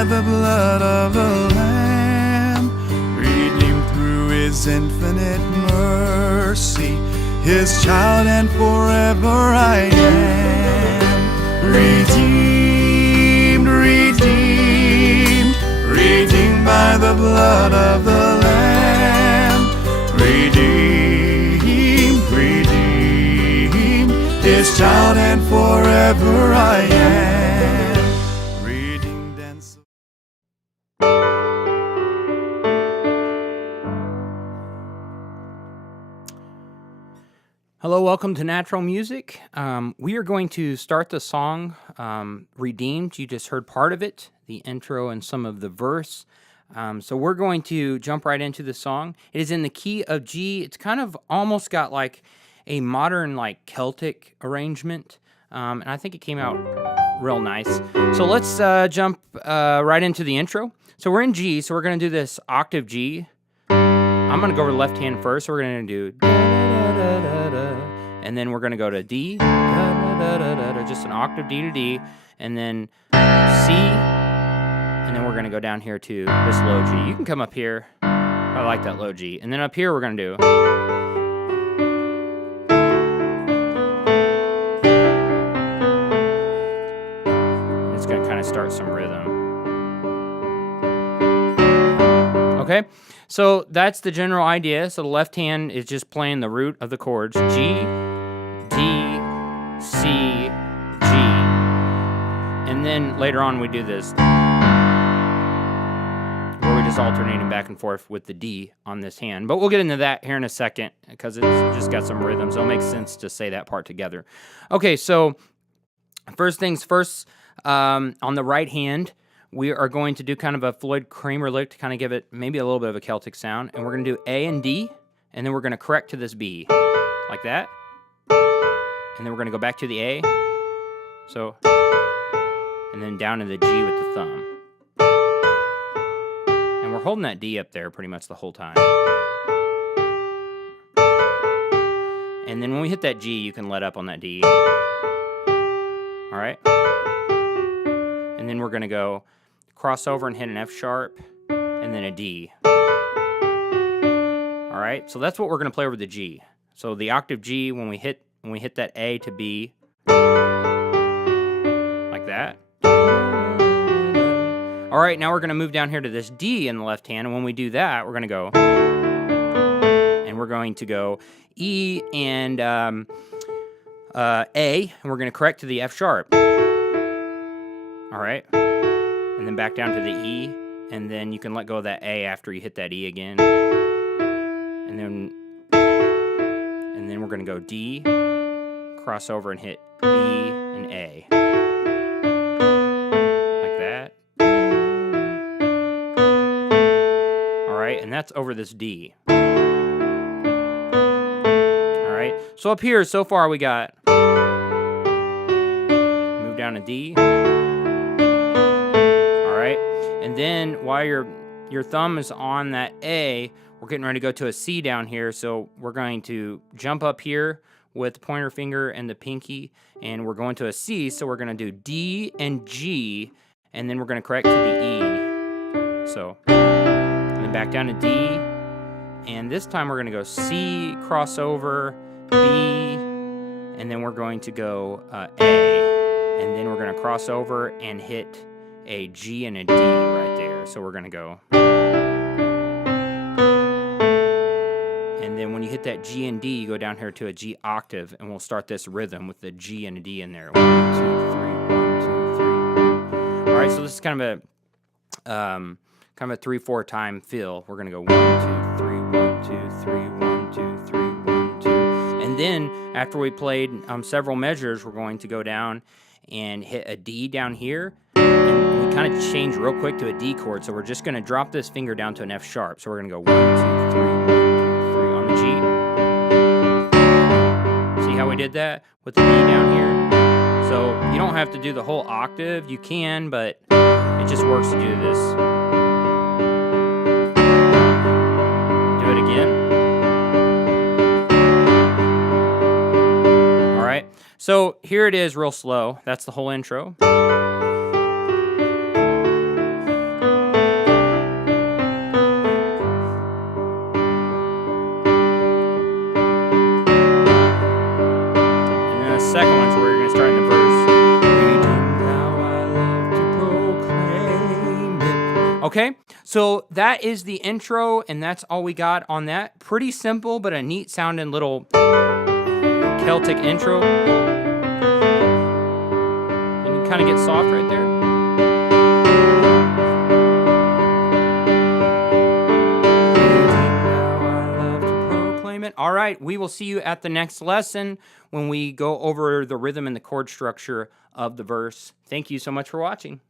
by the blood of the Lamb, redeemed through His infinite mercy, His child and forever I am. Redeemed, redeemed, redeemed by the blood of the Lamb, redeemed, redeemed, His child and forever I am. Redeemed and so. Hello, welcome to Natural Music. We are going to start the song Redeemed. You just heard part of it, the intro and some of the verse. So we're going to jump right into the song. It is in the key of G. It's kind of almost got like a modern, like Celtic arrangement. And I think it came out real nice. So let's jump right into the intro. So we're in G, so we're going to do this octave G. I'm going to go over the left hand first. So we're going to do and then we're going to go to D, just an octave D to D, and then C, and then we're going to go down here to this low G. You can come up here. I like that low G. And then up here we're going to do. It's going to kind of start some rhythm. Okay? So that's the general idea. So the left hand is just playing the root of the chords. G, D, C, G. And then later on we do this, where we're just alternating back and forth with the D on this hand. But we'll get into that here in a second because it's just got some rhythm. So it makes sense to say that part together. Okay, so first things first, on the right hand, we are going to do kind of a Floyd Cramer lick to kind of give it maybe a little bit of a Celtic sound. And we're going to do A and D, and then we're going to correct to this B, like that. And then we're going to go back to the A, so, and then down to the G with the thumb. And we're holding that D up there pretty much the whole time. And then when we hit that G, you can let up on that D. All right? And then we're going to go cross over and hit an F sharp, and then a D. All right, so that's what we're going to play over the G. So the octave G, when we hit that A to B, like that. All right, now we're going to move down here to this D in the left hand, and when we do that, we're going to go, and we're going to go E and A, and we're going to correct to the F sharp. All right, and then back down to the E, and then you can let go of that A after you hit that E again. And then we're going to go D, cross over and hit B and A. Like that. All right, and that's over this D. All right, so up here, so far we got, move down to D. And then while your thumb is on that A, we're getting ready to go to a C down here. So we're going to jump up here with the pointer finger and the pinky, and we're going to a C. So we're going to do D and G, and then we're going to correct to the E. So, and then back down to D, and this time we're going to go C, crossover, B, and then we're going to go A, and then we're going to cross over and hit a G and a D right there. So we're going to go. And then when you hit that G and D, you go down here to a G octave, and we'll start this rhythm with the G and a D in there. 1, 2, 3, 1, 2, 3. All right, so this is kind of a 3/4 time fill. We're going to go 1, 2, 3, 1, 2, 3, 1, 2, 3, 1, 2. And then after we played several measures, we're going to go down and hit a D down here. And we kind of change real quick to a D chord, so we're just going to drop this finger down to an F sharp. So we're going to go 1, 2, 3, 1, 2, 3 on the G. See how we did that with the D down here? So you don't have to do the whole octave. You can, but it just works to do this. Do it again. All right. So here it is real slow. That's the whole intro. Okay, so that is the intro, and that's all we got on that. Pretty simple, but a neat sounding little Celtic intro. And you kind of get soft right there. All right, we will see you at the next lesson when we go over the rhythm and the chord structure of the verse. Thank you so much for watching.